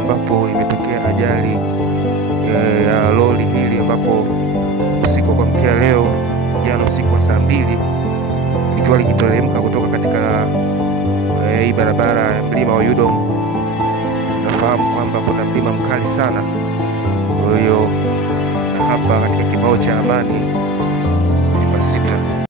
ambapo imetokea ajali ya lori hili, ambapo usiku kwa mkia leo jana usiku wa saa 2 likiwa likiteremka kutoka katika hii barabara ya mlima wa Yudom. Nafahamu kwamba kuna mlima mkali sana, kwa hiyo hapa katika kibao cha Amani